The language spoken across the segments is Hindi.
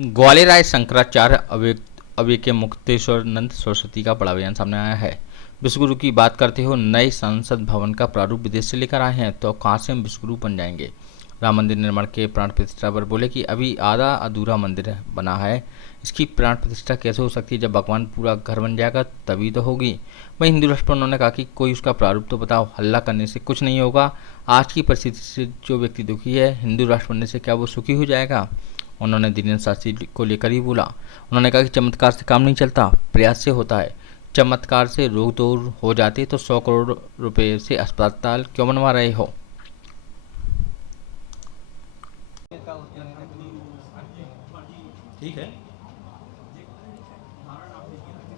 ग्वालियर आए शंकराचार्य अव्यय के मुक्तेश्वरानंद सरस्वती का बड़ा बयान सामने आया है। विश्वगुरु की बात करते हो, नए संसद भवन का प्रारूप विदेश से लेकर आए हैं तो कहां से हम विश्वगुरु बन जाएंगे। राम मंदिर निर्माण के प्राण प्रतिष्ठा पर बोले कि अभी आधा अधूरा मंदिर बना है, इसकी प्राण प्रतिष्ठा कैसे हो सकती है। जब भगवान पूरा घर बन जाएगा तभी तो होगी। वहीं हिंदू राष्ट्र पर उन्होंने कहा कि कोई उसका प्रारूप तो बताओ, हल्ला करने से कुछ नहीं होगा। आज की परिस्थिति से जो व्यक्ति दुखी है, हिंदू राष्ट्र बनने से क्या वो सुखी हो जाएगा। उन्होंने दीनेन्द्र शास्त्री को लेकर ही बोला। उन्होंने कहा कि चमत्कार से काम नहीं चलता, प्रयास से होता है। चमत्कार से रोग दूर हो जाती तो 100 करोड़ रुपए से अस्पताल क्यों बनवा रहे हो। ठीक है।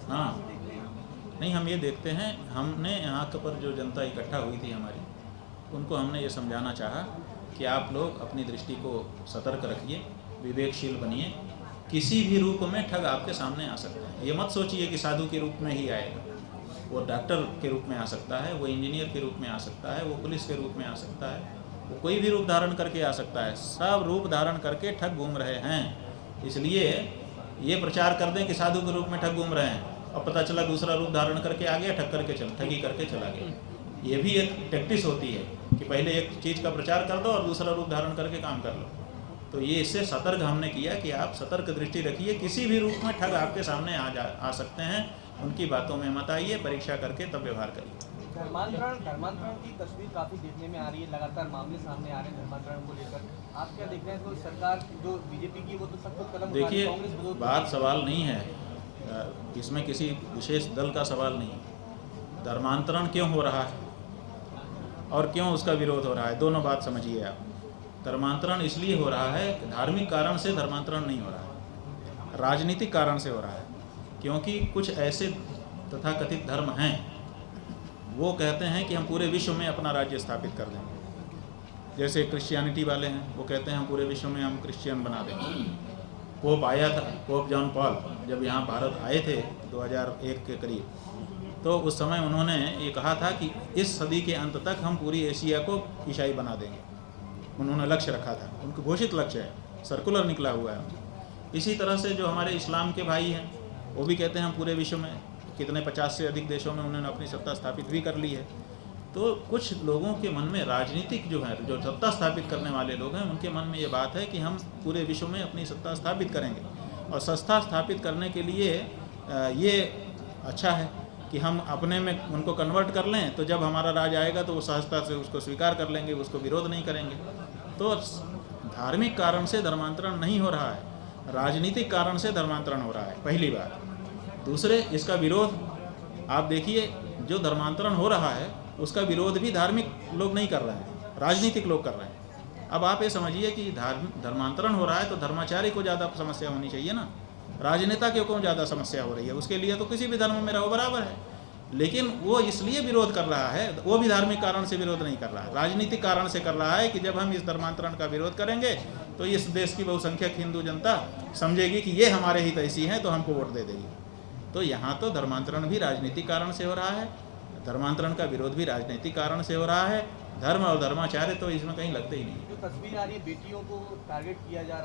हाँ, नहीं, हम ये देखते हैं, हमने यहाँ पर जो जनता इकट्ठा हुई थी हमारी, उनको हमने ये समझाना चाहा कि आप लोग अपनी दृष्टि को सतर्क रखिए, विवेकशील बनिए। किसी भी रूप में ठग आपके सामने आ सकते हैं। ये मत सोचिए कि साधु के रूप में ही आएगा। वो डॉक्टर के रूप में आ सकता है, वो इंजीनियर के रूप में आ सकता है, वो पुलिस के रूप में आ सकता है, वो कोई भी रूप धारण करके आ सकता है। सब रूप धारण करके ठग घूम रहे हैं। इसलिए ये प्रचार कर दें कि साधु के रूप में ठग घूम रहे हैं, और पता चला दूसरा रूप धारण करके आ गया, ठगी करके चला गया। ये भी एक टैक्टिस होती है कि पहले एक चीज़ का प्रचार कर दो और दूसरा रूप धारण करके काम कर लो। तो ये इससे सतर्क हमने किया कि आप सतर्क दृष्टि रखिए। किसी भी रूप में ठग आपके सामने आ सकते हैं। उनकी बातों में मत आइए, परीक्षा करके तब व्यवहार करिए। धर्मांतरण की तस्वीर काफी देखने में आ रही है, लगातार मामले सामने आ रहे हैं धर्मांतरण को लेकर। आप क्या देख रहे हैं? तो सरकार जो बीजेपी की, वो तो सब कुछ कदम उठा रही है, कांग्रेस देखिए, बात सवाल नहीं है, इसमें किसी विशेष दल का सवाल नहीं है। धर्मांतरण क्यों हो रहा है और क्यों उसका विरोध हो रहा है, दोनों बात समझिए आप। धर्मांतरण इसलिए हो रहा है कि धार्मिक कारण से धर्मांतरण नहीं हो रहा है, राजनीतिक कारण से हो रहा है। क्योंकि कुछ ऐसे तथाकथित धर्म हैं, वो कहते हैं कि हम पूरे विश्व में अपना राज्य स्थापित कर देंगे। जैसे क्रिश्चियनिटी वाले हैं, वो कहते हैं हम पूरे विश्व में हम क्रिश्चियन बना देंगे। पोप आया था, पोप जॉन पॉल जब यहाँ भारत आए थे 2001 के करीब, तो उस समय उन्होंने ये कहा था कि इस सदी के अंत तक हम पूरी एशिया को ईसाई बना देंगे। उन्होंने लक्ष्य रखा था, उनका घोषित लक्ष्य है, सर्कुलर निकला हुआ है। इसी तरह से जो हमारे इस्लाम के भाई हैं, वो भी कहते हैं हम पूरे विश्व में, कितने 50 से अधिक देशों में उन्होंने अपनी सत्ता स्थापित भी कर ली है। तो कुछ लोगों के मन में राजनीतिक जो है, जो सत्ता स्थापित करने वाले लोग हैं, उनके मन में ये बात है कि हम पूरे विश्व में अपनी सत्ता स्थापित करेंगे। और सत्ता स्थापित करने के लिए ये अच्छा है कि हम अपने में उनको कन्वर्ट कर लें, तो जब हमारा राज आएगा तो वो सहजता से उसको स्वीकार कर लेंगे, उसको विरोध नहीं करेंगे। तो धार्मिक कारण से धर्मांतरण नहीं हो रहा है, राजनीतिक कारण से धर्मांतरण हो रहा है, पहली बात। दूसरे, इसका विरोध आप देखिए, जो धर्मांतरण हो रहा है उसका विरोध भी धार्मिक लोग नहीं कर रहे हैं, राजनीतिक लोग कर रहे हैं। अब आप ये समझिए कि धर्मांतरण हो रहा है तो धर्माचार्य को ज़्यादा समस्या होनी चाहिए ना, राजनेता के को ज़्यादा समस्या हो रही है। उसके लिए तो किसी भी धर्म में रहो बराबर है, लेकिन वो इसलिए विरोध कर रहा है, वो भी धार्मिक कारण से विरोध नहीं कर रहा है, राजनीतिक कारण से कर रहा है कि जब हम इस धर्मांतरण का विरोध करेंगे तो इस देश की बहुसंख्यक हिंदू जनता समझेगी कि ये हमारे हित ऐसी हैं, तो हमको वोट दे देगी। तो यहाँ तो धर्मांतरण भी राजनीतिक कारण से हो रहा है, धर्मांतरण का विरोध भी राजनीतिक कारण से हो रहा है। धर्म और धर्माचार्य तो इसमें कहीं लगते ही नहीं। जो तस्वीर आ रही है, बेटियों को टारगेट किया जा रहा है।